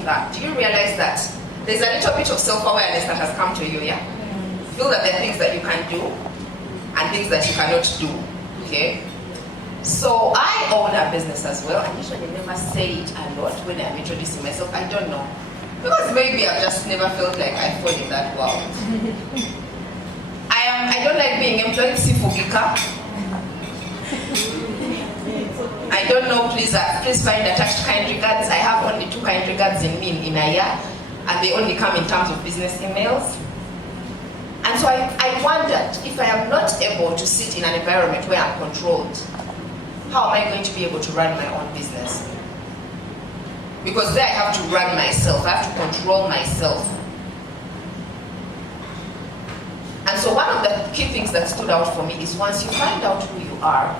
doing that, do you realize that there's a little bit of self-awareness that has come to you, yeah? Feel that there are things that you can do and things that you cannot do, okay? So I own a business as well. I usually never say it a lot when I'm introducing myself. I don't know. Because maybe I've just never felt like I fall in that world. I don't like being employed Sifugika. I don't know, please find attached kind regards. I have only 2 kind regards in me in a year, and they only come in terms of business emails. And so I wondered, if I am not able to sit in an environment where I'm controlled, how am I going to be able to run my own business? Because there I have to run myself, I have to control myself. And so one of the key things that stood out for me is once you find out who you are,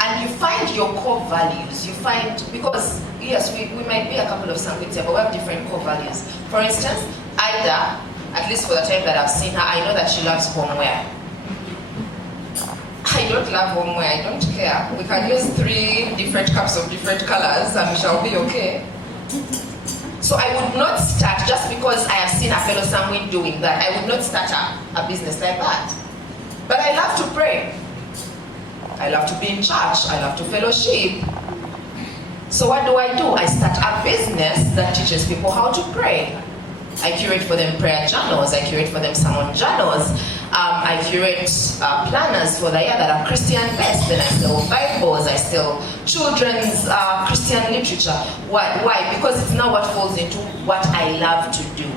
and you find your core values, you find, because yes, we might be a couple of sanguines here, but we have different core values. For instance, Ida, at least for the time that I've seen her, I know that she loves homeware. I don't love homeware, I don't care. We can use 3 different cups of different colors and we shall be okay. So I would not start, just because I have seen a fellow sanguine doing that, I would not start a business like that. But I love to pray. I love to be in church. I love to fellowship. So what do? I start a business that teaches people how to pray. I curate for them prayer journals. I curate for them sermon journals. I curate planners for the year that are Christian-based. Then I sell Bibles. I sell children's Christian literature. Why? Because it's now what falls into what I love to do.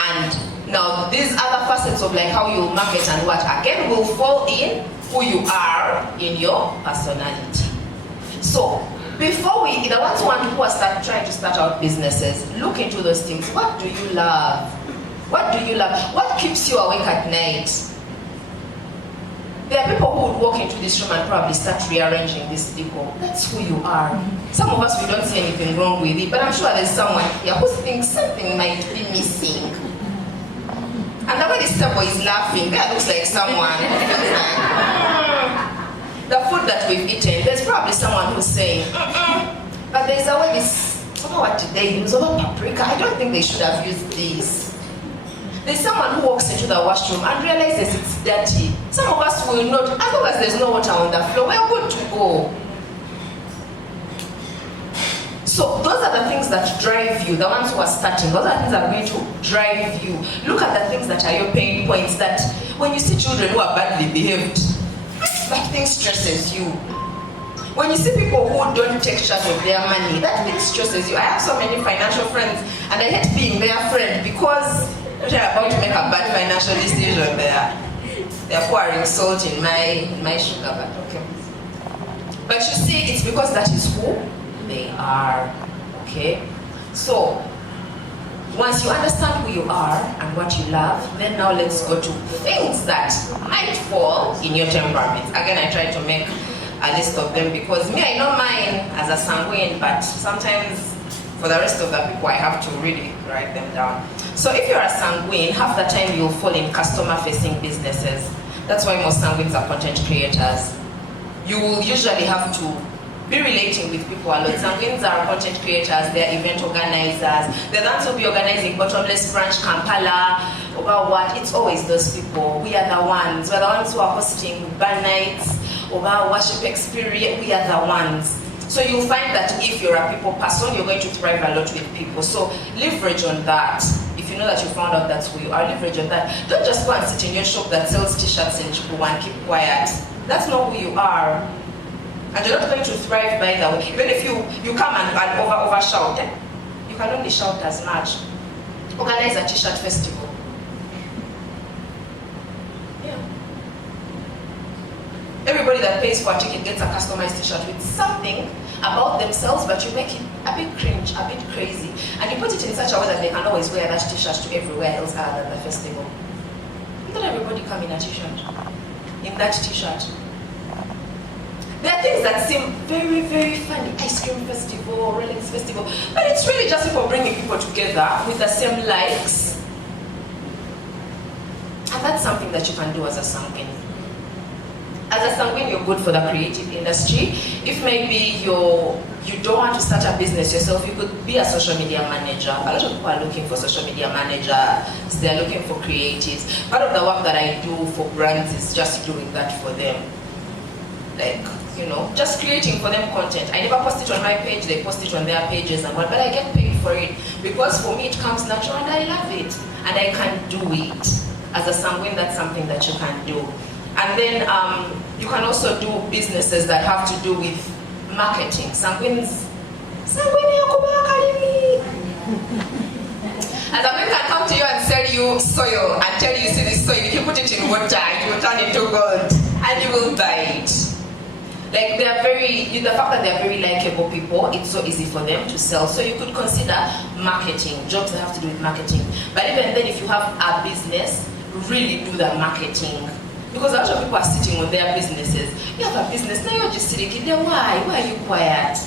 And now these other facets of like how you market and what, again, will fall in who you are in your personality. So before the ones who are trying to start out businesses, look into those things. What do you love? What do you love? What keeps you awake at night? There are people who would walk into this room and probably start rearranging this decor. That's who you are. Some of us, we don't see anything wrong with it, but I'm sure there's someone here who thinks something might be missing. And the way this table is laughing, that looks like someone who feels like, the food that we've eaten, there's probably someone who's saying, but there's a way this, I don't know what did they use, over paprika, I don't think they should have used this. There's someone who walks into the washroom and realizes it's dirty. Some of us will not, as long as there's no water on the floor, we're good to go. So those are the things that drive you, the ones who are starting, those are the things that are going to drive you. Look at the things that are your pain points, that when you see children who are badly behaved, that thing stresses you. When you see people who don't take charge of their money, that thing stresses you. I have so many financial friends, and I hate being their friend because they're about to make a bad financial decision. They're pouring salt in my sugar, but okay. But you see, it's because that is who they are, okay? So, once you understand who you are and what you love, then now let's go to things that might fall in your temperament. Again, I try to make a list of them because me, I know mine as a sanguine, but sometimes for the rest of the people, I have to really write them down. So if you're a sanguine, half the time you'll fall in customer-facing businesses. That's why most sanguines are content creators. You will usually have to be relating with people a lot. Sanguines are content creators, they're event organizers. They're the ones who will be organizing Bottomless Branch, Kampala, about what? It's always those people. We are the ones. We're the ones who are hosting band nights, about worship experience. We are the ones. So you'll find that if you're a people person, you're going to thrive a lot with people. So leverage on that. If you know that you found out that's who you are, leverage on that. Don't just go and sit in your shop that sells t-shirts and chipu and keep quiet. That's not who you are. And you're not going to thrive by that way. Even if you come and over shout, you can only shout as much. Organize a t-shirt festival. Yeah. Everybody that pays for a ticket gets a customized t-shirt with something about themselves, but you make it a bit cringe, a bit crazy. And you put it in such a way that they can always wear that t-shirt to everywhere else other than the festival. Not everybody come in a t-shirt, in that t-shirt. There are things that seem very, very funny. Ice cream festival, relics festival. But it's really just people bringing people together with the same likes. And that's something that you can do as a sanguine. As a sanguine, you're good for the creative industry. If maybe you you don't want to start a business yourself, you could be a social media manager. A lot of people are looking for social media managers, they're looking for creatives. Part of the work that I do for brands is just doing that for them. Like, just creating for them content. I never post it on my page, they post it on their pages and what, but I get paid for it because for me it comes natural and I love it. And I can do it. As a sanguine, that's something that you can do. And then you can also do businesses that have to do with marketing. Sanguines Academy. And Sanguine can come to you and sell you soil and tell you, see this soil, if you put it in water, it will turn into gold and you will buy it. Like the fact that they're very likable people, it's so easy for them to sell. So you could consider marketing, jobs that have to do with marketing. But even then, if you have a business, really do the marketing. Because a lot of people are sitting on their businesses. You have a business, now you're just sitting there, why? Why are you quiet?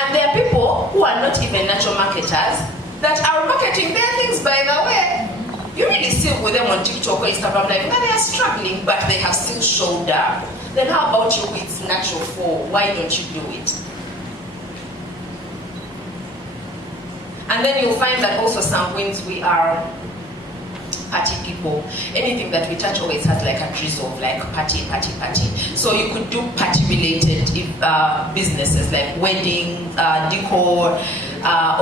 And there are people who are not even natural marketers that are marketing their things by the way. You really see with them on TikTok or Instagram, like, they are struggling, but they have still showed up. Then how about you? It's natural for, why don't you do it? And then you'll find that also sanguines, we are party people. Anything that we touch always has like a drizzle of like party. So you could do party related businesses like wedding, decor,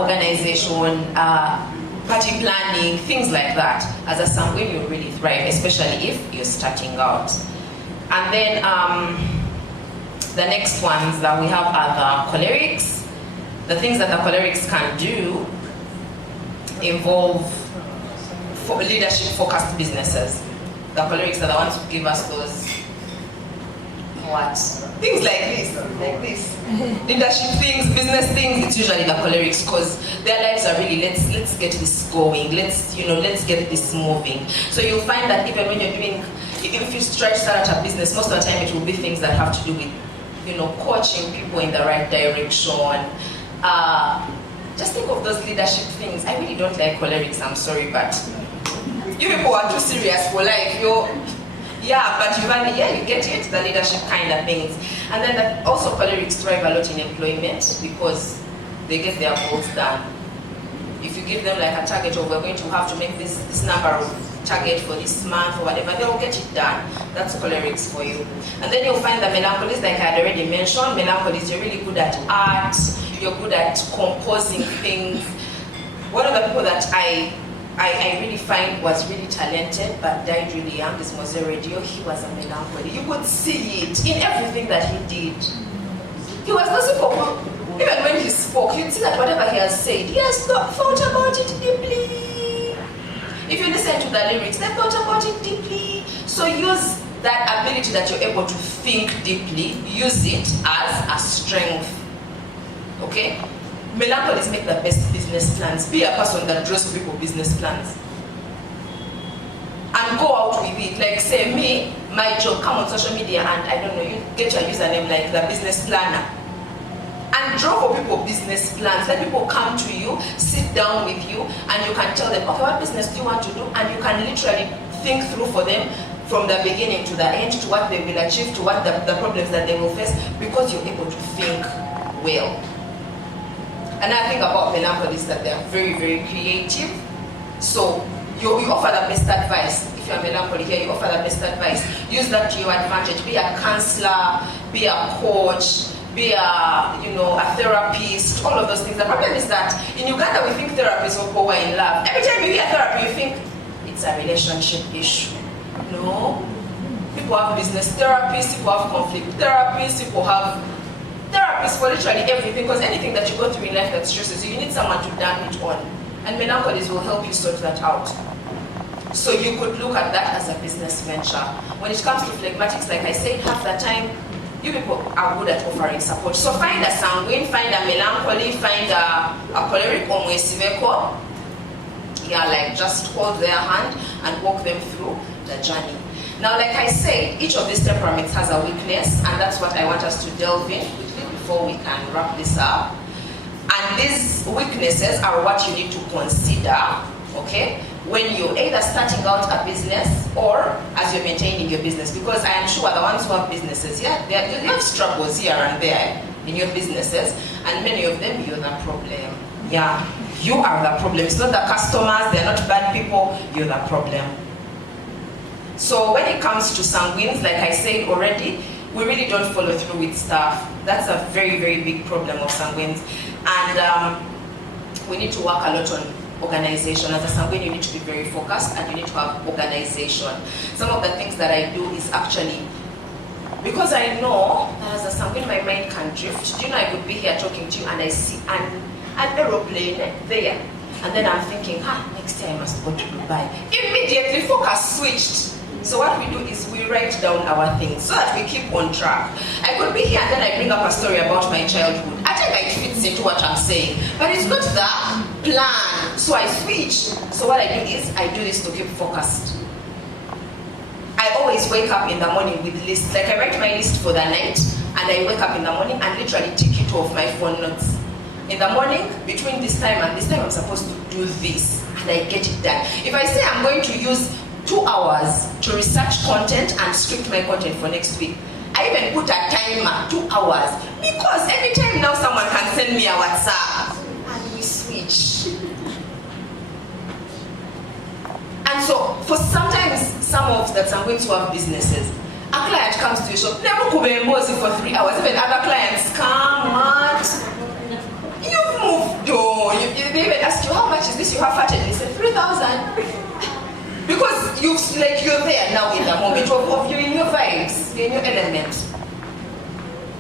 organization, party planning, things like that. As a sanguine, you'll really thrive, especially if you're starting out. And then the next ones that we have are the cholerics. The things that the cholerics can do involve leadership-focused businesses. The cholerics are the ones who give us those things like this, leadership things, business things. It's usually the cholerics because their lives are really let's get this going, let's get this moving. So you'll find that even when you're doing, if you try to start a business, most of the time it will be things that have to do with coaching people in the right direction. Just think of those leadership things. I really don't like cholerics, I'm sorry, but you people are too serious for life. But you get it, the leadership kind of things. And then also cholerics thrive a lot in employment because they get their goals done. If you give them like a target of we're going to have to make this number of target for this month or whatever, they'll get it done. That's cholerics for you. And then you'll find the melancholies, like I had already mentioned. Melancholies, you're really good at art, you're good at composing things. One of the people that I really find was really talented but died really young is Mose Radio. He was a melancholy. You could see it in everything that he did. He was not simple. Even when he spoke, you'd see that whatever he has said, he has not thought about it deeply. If you listen to the lyrics, they thought about it deeply. So use that ability that you're able to think deeply, use it as a strength. Okay? Melancholies make the best business plans. Be a person that draws people business plans. And go out with it. Like say me, my job, come on social media and you get your username like the business planner. And draw for people business plans. Let people come to you, sit down with you, and you can tell them, okay, what business do you want to do? And you can literally think through for them from the beginning to the end, to what they will achieve, to what the problems that they will face, because you're able to think well. And I think about melancholies that they're very, very creative. So you offer the best advice. If you're a melancholy here, you offer the best advice. Use that to your advantage. Be a counselor, be a coach, be a therapist, all of those things. The problem is that in Uganda we think therapists are poor in love. Every time you hear therapy, you think it's a relationship issue. No. People have business therapists, people have conflict therapists, people have therapists for literally everything, because anything that you go through in life that stresses you, you need someone to damn it on. And melancholies will help you sort that out. So you could look at that as a business venture. When it comes to phlegmatics, like I said, half the time, you people are good at offering support. So find a sanguine, find a melancholy, find a choleric or mwesiveko. Just hold their hand and walk them through the journey. Now, like I said, each of these temperaments has a weakness, and that's what I want us to delve in quickly before we can wrap this up. And these weaknesses are what you need to consider, okay, when you're either starting out a business or as you're maintaining your business. Because I am sure the ones who have businesses, you have struggles here and there. in your businesses, and many of them, you're the problem. Yeah, you are the problem. It's not the customers, they're not bad people, you're the problem. So when it comes to sanguines, like I said already, we really don't follow through with stuff. That's a very, very big problem of sanguines. And we need to work a lot on organization. As a sanguine, you need to be very focused and you need to have organization. Some of the things that I do is actually, because I know that as a sanguine, my mind can drift. Do you know, I could be here talking to you and I see an aeroplane there. And then I'm thinking, next year I must go to Dubai. Immediately, focus switched. So what we do is we write down our things so that we keep on track. I could be here and then I bring up a story about my childhood. I think it fits into what I'm saying, but it's not the plan. So I switch. So what I do is I do this to keep focused. I always wake up in the morning with lists. Like I write my list for the night and I wake up in the morning and literally tick it off my phone notes. In the morning, between this time and this time, I'm supposed to do this and I get it done. If I say I'm going to use 2 hours to research content and script my content for next week, I even put a timer, 2 hours, because every time now someone can send me a WhatsApp and we switch. And so for sometimes some of the sanguines who have businesses, a client comes to your shop, never could be for 3 hours. Even other clients come, what? You've moved on. They even ask you, how much is this you have fatted? They say 3,000. Because you're there now in the moment of you're in your vibes, you're in your element.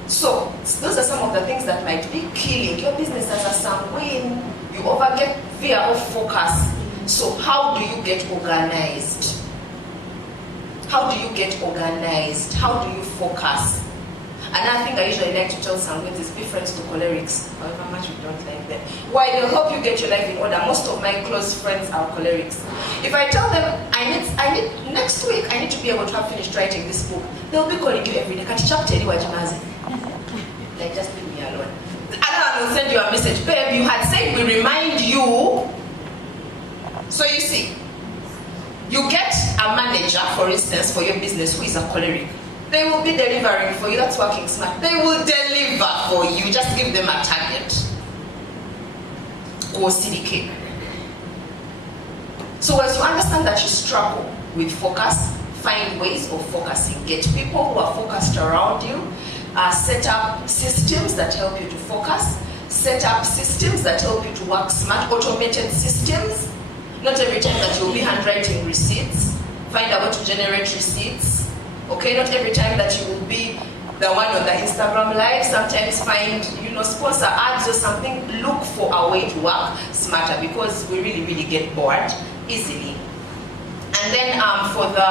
So those are some of the things that might be killing your business as a sanguine. You overget fear of focus. So how do you get organized? How do you get organized? How do you focus? Another thing I usually like to tell sanguines is be friends to cholerics, however much you don't like them. Why? They'll help you get your life in order. Most of my close friends are cholerics. If I tell them I need next week I need to be able to have finished writing this book, they'll be calling you every day. Like, just leave me alone. Another will send you a message, babe, you had said we remind you. So you see, you get a manager, for instance, for your business who is a choleric. They will be delivering for you. That's working smart. They will deliver for you. Just give them a target. Or CDK. So as you understand that you struggle with focus, find ways of focusing. Get people who are focused around you. Set up systems that help you to focus. Set up systems that help you to work smart. Automated systems. Not every time that you'll be handwriting receipts. Find a way to generate receipts. Okay, not every time that you will be the one on the Instagram live. Sometimes find, sponsor ads or something. Look for a way to work smarter because we really, really get bored easily. And then for the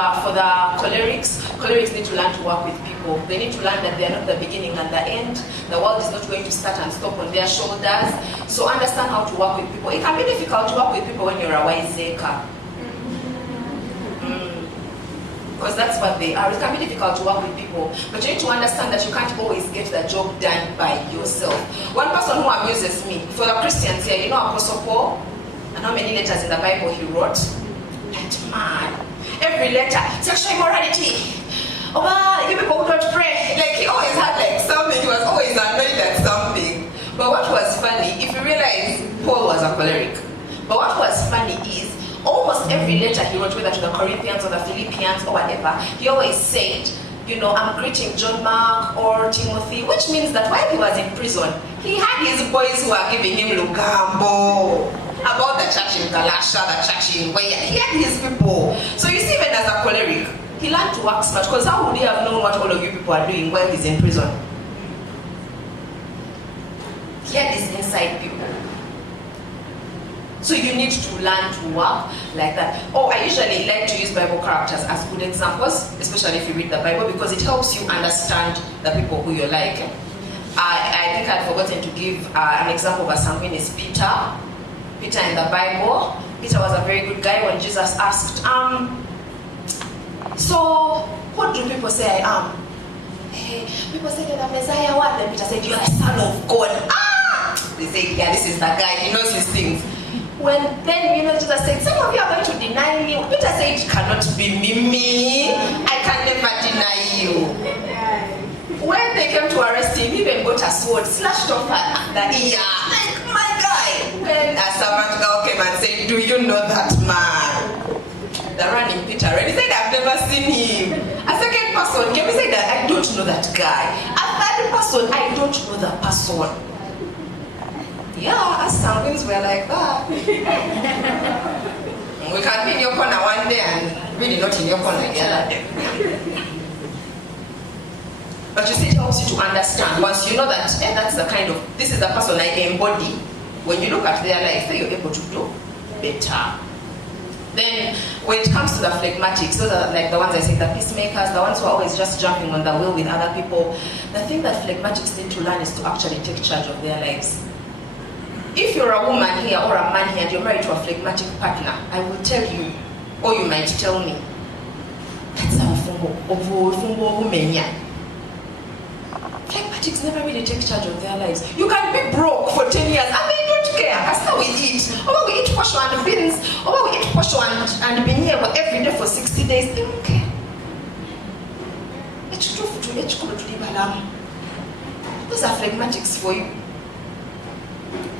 cholerics need to learn to work with people. They need to learn that they are not the beginning and the end. The world is not going to start and stop on their shoulders. So understand how to work with people. It can be difficult to work with people when you're a wiseacre. Because that's what they are. It can be difficult to work with people, but you need to understand that you can't always get the job done by yourself. One person who amuses me, for the Christians here, Apostle Paul, and how many letters in the Bible he wrote? That man, every letter, sexual immorality. Oh, wow, you people who don't pray. Like he always had something, he was always annoyed at something. But what was funny, if you realize Paul was a choleric, but what was funny is, almost every letter he wrote, whether to the Corinthians or the Philippians or whatever, he always said, I'm greeting John Mark or Timothy, which means that while he was in prison, he had his boys who were giving him lugambo about the church in Galatia, the church in where he had his people. So you see, even as a choleric, he learned to work smart, because how would he have known what all of you people are doing while he's in prison? He had these inside people. So you need to learn to work like that. I usually like to use Bible characters as good examples, especially if you read the Bible, because it helps you understand the people who you're like. I think I'd forgotten to give an example of a sanguine is Peter. Peter in the Bible. Peter was a very good guy. When Jesus asked, so what do people say I am? Hey, people say you're the Messiah. What? Then Peter said, you're the Son of God. They say, yeah, this is the guy. He knows his things. When then, Jesus said, some of you are going to deny me. Peter said, it cannot be me. I can never deny you. When they came to arrest him, he even got a sword, slashed off the ear. Like, my guy. When a servant girl came and said, do you know that man? The running Peter already said, I've never seen him. A second person came and said that I don't know that guy. A third person, I don't know the person. Yeah, us Sanguines were like that. We can be in your corner one day and really not in your corner the other day. But you see, it helps you to understand. Once you know that, that's the kind of, this is the person I embody. When you look at their life, you're able to do better. Then, when it comes to the phlegmatics, those are like the ones I say, the peacemakers, the ones who are always just jumping on the wheel with other people. The thing that phlegmatics need to learn is to actually take charge of their lives. If you're a woman here or a man here and you're married to a phlegmatic partner, I will tell you, or you might tell me, that's our fumbo women. Phlegmatics never really take charge of their lives. You can be broke for 10 years and they don't care. That's how we eat. Or we eat posho and beans, or we eat posho and binyebo every day for 60 days. They don't care. Those are phlegmatics for you.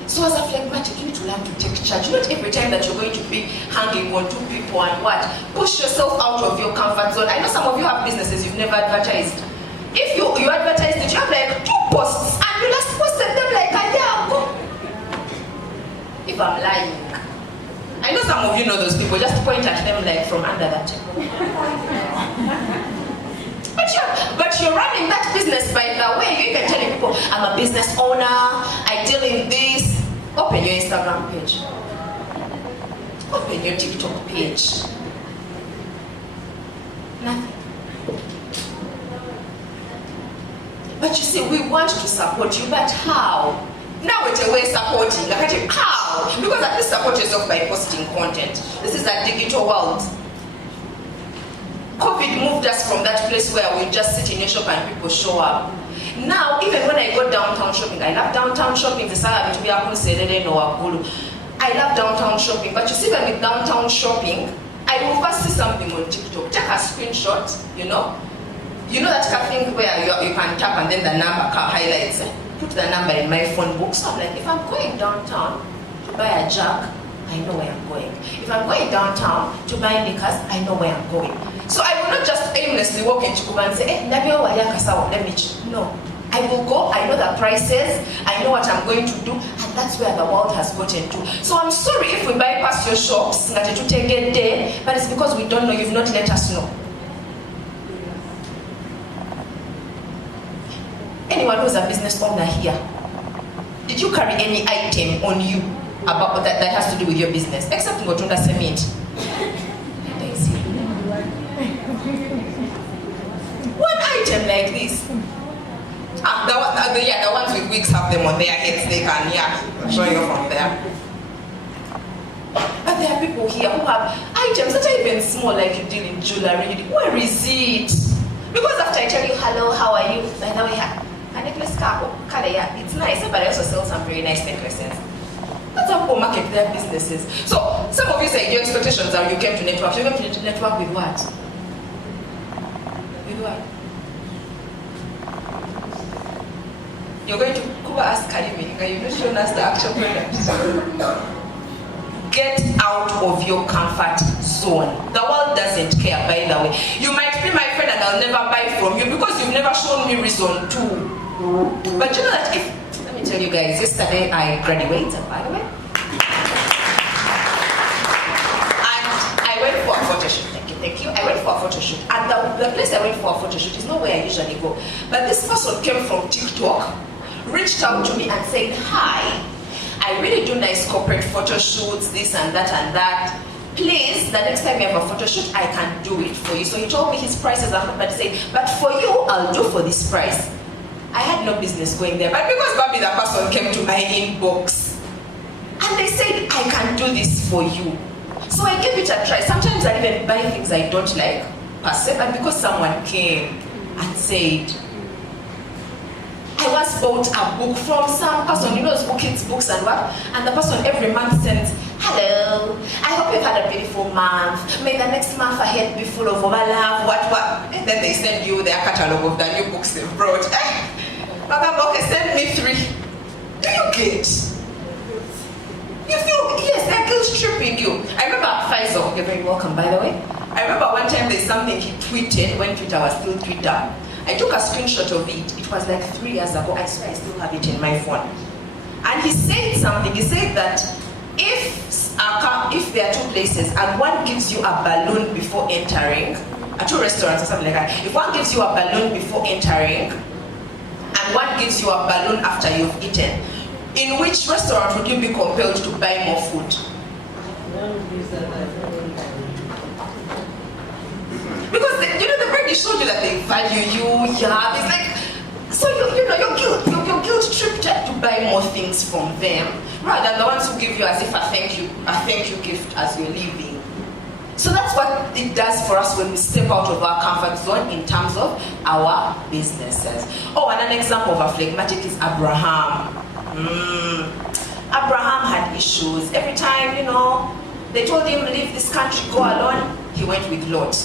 So as a phlegmatic, you need to learn to take charge. Not every time that you're going to be hanging on to people and what. Push yourself out of your comfort zone. I know some of you have businesses you've never advertised. If you advertised it, you have like 2 posts and you just posted them like a year ago. If I'm lying. I know some of you know those people, just point at them like from under that table. But you're running that business by the way. You even telling people, I'm a business owner, I deal in this. Open your Instagram page. Open your TikTok page. Nothing. But you see, we want to support you, but how? Now it's a way supporting. How? Because at least support yourself by posting content. This is a digital world. COVID moved us from that place where we just sit in your shop and people show up. Now, even when I go downtown shopping, I love downtown shopping. I love downtown shopping, but you see that with downtown shopping, I will first see something on TikTok. Take a screenshot, you know that thing where you can tap and then the number highlights. Put the number in my phone book. So I'm like, if I'm going downtown to buy a jug, I know where I'm going. If I'm going downtown to buy liquors, I know where I'm going. So I will not just aimlessly walk into Kuba and say, let me no. I will go, I know the prices, I know what I'm going to do, and that's where the world has gotten to. So I'm sorry if we bypass your shops, but it's because we don't know, you've not let us know. Anyone who's a business owner here, did you carry any item on you about that has to do with your business, except Ngotunda Cement? One item like this. The ones with wigs have them on their heads, they can, I'll show you from there. But there are people here who have items that are even small, like you deal in jewelry. Where is it? Because after I tell you, hello, how are you? By the way, a necklace, it's nice, but I also sell some very nice necklaces. That's how people market their businesses. So, some of you say your expectations are you came to network. You came to network with what? With what? You're going to Kuba ask Kalimika, you've not shown us the actual product. Get out of your comfort zone. The world doesn't care, by the way. You might be my friend and I'll never buy from you because you've never shown me reason to. But you know that let me tell you guys, yesterday I graduated, by the way. And I went for a photo shoot. Thank you. I went for a photo shoot. And the place I went for a photo shoot is not where I usually go. But this person came from TikTok, reached out to me and said, hi, I really do nice corporate photo shoots, this and that and that. Please, the next time you have a photo shoot, I can do it for you. So he told me his prices are not, but he said, but for you, I'll do for this price. I had no business going there, but because Bobby, the person, came to my inbox and they said, I can do this for you. So I gave it a try. Sometimes I even buy things I don't like, per se, but because someone came and said, I once bought a book from some person, those kids' books and what, and the person every month sends, hi, hello, I hope you've had a beautiful month. May the next month ahead be full of love, what. And then they send you their catalog of the new books they've brought. Baba, okay, send me 3. Do you get? You feel, yes, they're guilt tripping you. I remember Faisal, you're very welcome by the way. I remember one time there's something he tweeted when Twitter was still Twitter. I took a screenshot of it. It was like 3 years ago. I swear I still have it in my phone. And he said something. He said that if there are 2 places and one gives you a balloon before entering, 2 restaurants or something like that, if one gives you a balloon before entering and one gives you a balloon after you've eaten, in which restaurant would you be compelled to buy more food? Because they've already showed you that they value you. Yeah, it's like, so you're guilt tripped to buy more things from them rather than the ones who give you as if a thank you gift as you're leaving. So that's what it does for us when we step out of our comfort zone in terms of our businesses. Oh, and an example of a phlegmatic is Abraham. Abraham had issues. Every time, they told him, leave this country, go alone, he went with Lot.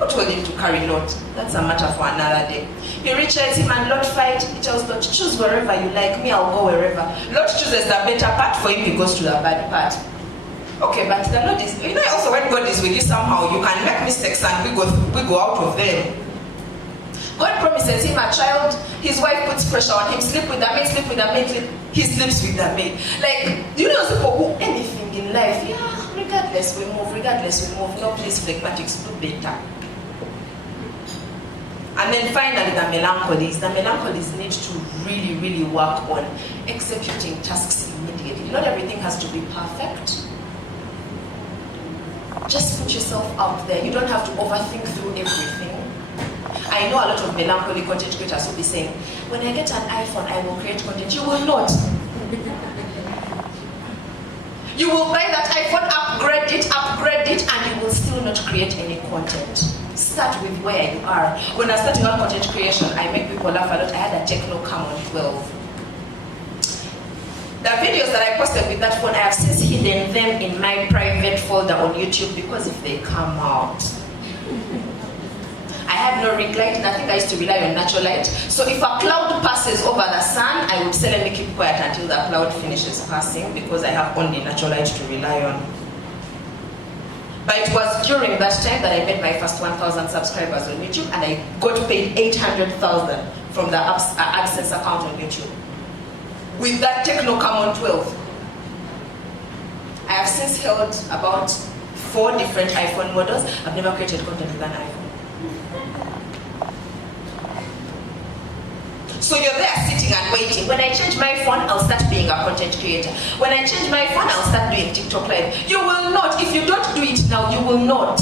Who told him to carry Lot? That's a matter for another day. He reaches him and Lot fight. He tells Lot, choose wherever you like, me I'll go wherever. Lot chooses the better part, for him he goes to the bad part. Okay, but the Lord is, also when God is with you somehow, you can make mistakes and we go out of them. God promises him a child, his wife puts pressure on him, sleep with the maid, he sleeps with the maid. Like, those people who anything in life, regardless we move, no, please phlegmatics, do better. And then finally the melancholies need to really, really work on executing tasks immediately. Not everything has to be perfect. Just put yourself out there. You don't have to overthink through everything. I know a lot of melancholy content creators will be saying, when I get an iPhone, I will create content. You will not. You will buy that iPhone, upgrade it, and you will still not create any content. Start with where you are. When I started on content creation, I make people laugh a lot. I had a Techno Camon 12. The videos that I posted with that phone, I have since hidden them in my private folder on YouTube because if they come out, I had no ring light, and I think I used to rely on natural light. So if a cloud passes over the sun, I would suddenly keep quiet until the cloud finishes passing because I have only natural light to rely on. But it was during that time that I made my first 1,000 subscribers on YouTube, and I got paid 800,000 from the AdSense account on YouTube. With that Techno Camon 12. I have since held about 4 different iPhone models. I've never created content with an iPhone. So you're there sitting and waiting. When I change my phone, I'll start being a content creator. When I change my phone, I'll start doing TikTok Live. You will not. If you don't do it now, you will not.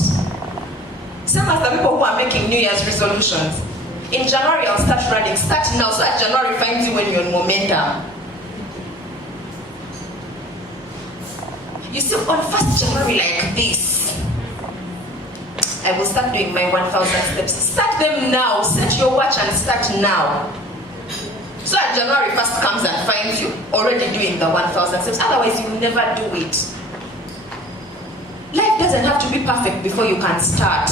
Some of the people who are making New Year's resolutions. In January, I'll start running. Start now so that January finds you when you're in momentum. You see, on 1st January like this, I will start doing my 1,000 steps. Start them now. Set your watch and start now. So that January 1st comes and finds you already doing the 1,000 steps. Otherwise, you will never do it. Life doesn't have to be perfect before you can start.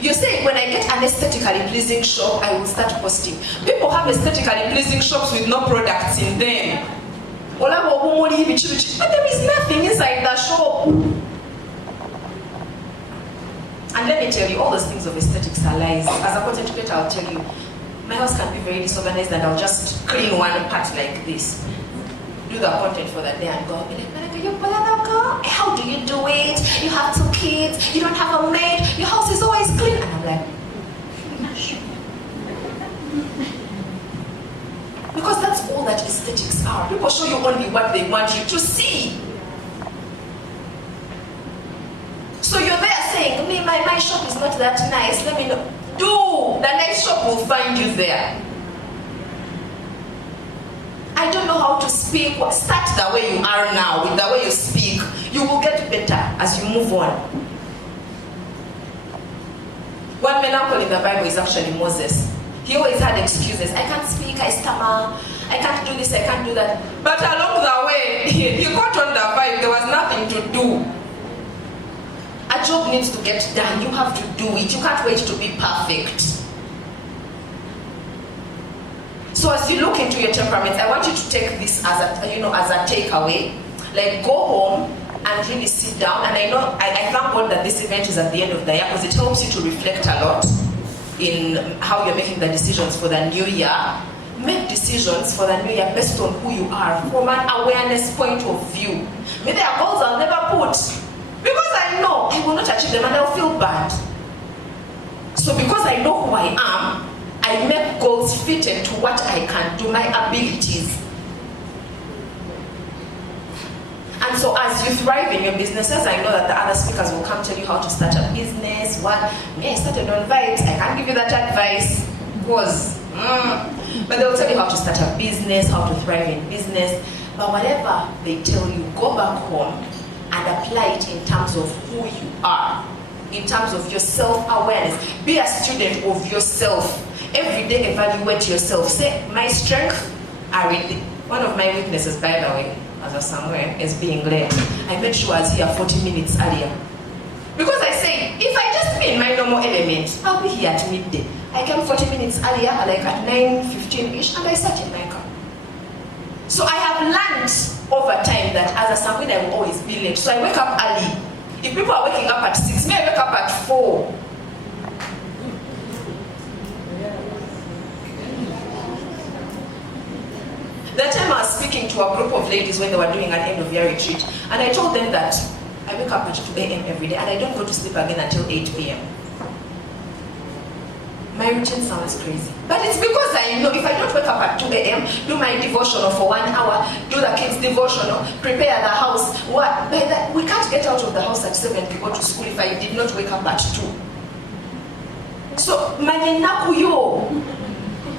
You say, when I get an aesthetically pleasing shop, I will start posting. People have aesthetically pleasing shops with no products in them. But there is nothing inside the shop. And let me tell you, all those things of aesthetics are lies. As a content creator, I'll tell you, my house can be very disorganized and I'll just clean one part like this. Do the content for that day and go, how do you do it? You have 2 kids, you don't have a maid, your house is always clean. And I'm like, because that's all that aesthetics are. People show you only what they want you to see. So you're there saying, me, my shop is not that nice, let me know. The nice shop will find you there. I don't know how to speak. Start the way you are now, with the way you speak. You will get better as you move on. One melancholy in the Bible is actually Moses. He always had excuses. I can't speak, I stammer, I can't do this, I can't do that. But along the way, you got on the vibe, there was nothing to do. A job needs to get done, you have to do it. You can't wait to be perfect. So as you look into your temperaments, I want you to take this as a takeaway. Like, go home and really sit down. And I thank God that this event is at the end of the year, because it helps you to reflect a lot in how you're making the decisions for the new year. Make decisions for the new year based on who you are, from an awareness point of view. Maybe there are goals I'll never put, because I know I will not achieve them and I'll feel bad. So because I know who I am, I make goals fitted to what I can do, my abilities. And so as you thrive in your businesses, I know that the other speakers will come tell you how to start a business. I started on Vibes, I can't give you that advice, because, but they'll tell you how to start a business, how to thrive in business. But whatever they tell you, go back home and apply it in terms of who you are, in terms of your self-awareness. Be a student of yourself. Every day evaluate yourself. Say, my strengths are in one of my weaknesses, by the way, as a somewhere, is being late. I made sure I was here 40 minutes earlier. Because I say, if I just be in my normal element, I'll be here at midday. I came 40 minutes earlier, like at 9:15-ish, and I sat in my car. So I have learned over time that as a Sanguine, I will always be late. So I wake up early. If people are waking up at 6, me, I wake up at 4. That time I was speaking to a group of ladies when they were doing an end-of-year retreat, and I told them that I wake up at 2 a.m. every day, and I don't go to sleep again until 8 p.m. My routine sounds crazy, but it's because I know if I don't wake up at 2 a.m., do my devotional for 1 hour, do the kids' devotional, prepare the house, we can't get out of the house at 7 to go to school if I did not wake up at 2. So,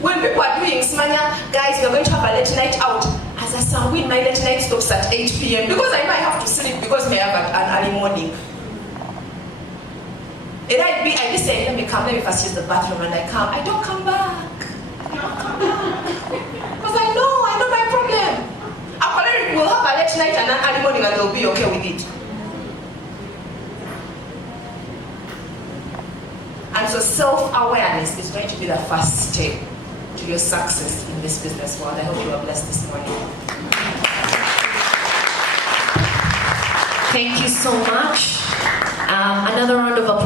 when people are doing Smania, guys, we're going to have a late night out. As a Sanguine, my late night stops at 8 p.m. because I know I have to sleep because I have an early morning. And I be saying, let me first use the bathroom, and I come. I don't come back. Because I know my problem. A choleric will have a late night and an early morning, and they'll be okay with it. And so self-awareness is going to be the first step to your success in this business world. I hope you are blessed this morning. Thank you so much. Another round of applause.